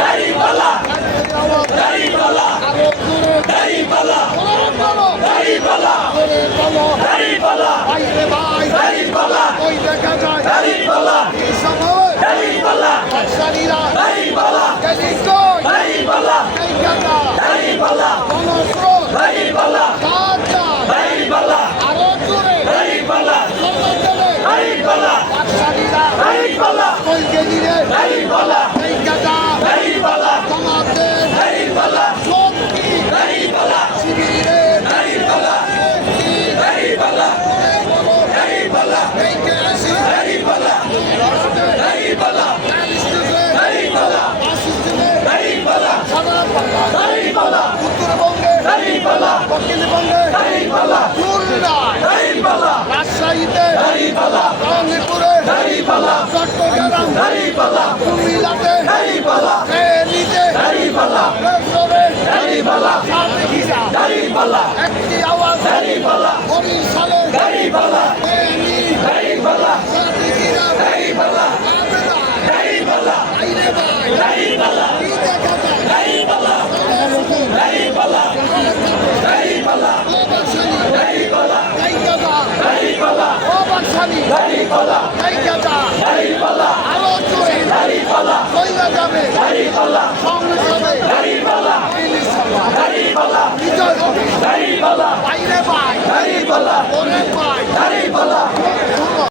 দাড়িপাল্লা দাড়িপাল্লা আরো জোরে দাড়িপাল্লা দাড়িপাল্লা দাড়িপাল্লা ভাইরে ভাই দাড়িপাল্লা ওই দেখা যায় দাড়িপাল্লা এই সময় দাড়িপাল্লা বাদশাহীরা দাড়িপাল্লা গেলিকই দাড়িপাল্লা কলকাতা দাড়িপাল্লা বনস্রোত দাড়িপাল্লা কাজা দাড়িপাল্লা আরো জোরে দাড়িপাল্লা দাড়িপাল্লা বাদশাহীরা দাড়িপাল্লা কই গেলিরে দাড়িপাল্লা কলকাতা দাড়িপাল্লা সমাজে দাড়িপাল্লা শক্তি দাড়িপাল্লা শিবিরে দাড়িপাল্লা শক্তি দাড়িপাল্লা দাড়িপাল্লা এইকে আসি দাড়িপাল্লা দাড়িপাল্লা দাড়িপাল্লা আসিস্টে দাড়িপাল্লা সাদাপাল্লা দাড়িপাল্লা উত্তরবঙ্গে দাড়িপাল্লা দক্ষিণবঙ্গে দাড়িপাল্লা খুলনা দাড়িপাল্লা রাজশাহীতে দাড়িপাল্লা রংপুরে দাড়িপাল্লা চট্টগ্রাম দাড়িপাল্লা কুমিল্লাতে দাড়িপাল্লা ফেনীতে দাড়িপাল্লা রংপুরে দাড়িপাল্লা সাতক্ষীরা দাড়িপাল্লা একটি আওয়াজ দাড়িপাল্লা বরিশালে দাড়িপাল্লা ফেনী দাড়িপাল্লা সাতক্ষীরা দাড়িপাল্লা দাড়িপাল্লা আইরে ভাই দাড়িপাল্লা কি দেখা যায় দাড়িপাল্লা দাড়িপাল্লা দাড়িপাল্লা ও বাদশাহী দাড়িপাল্লা কাইকাদা দাড়িপাল্লা ও বাদশাহী দাড়িপাল্লা কাইকাদা দাড়িপাল্লা আরো জোরে দাড়িপাল্লা কইলা যাবে দাড়িপাল্লা সংসদে দাড়িপাল্লা ইনশাআল্লাহ দাড়িপাল্লা বিজয় হবে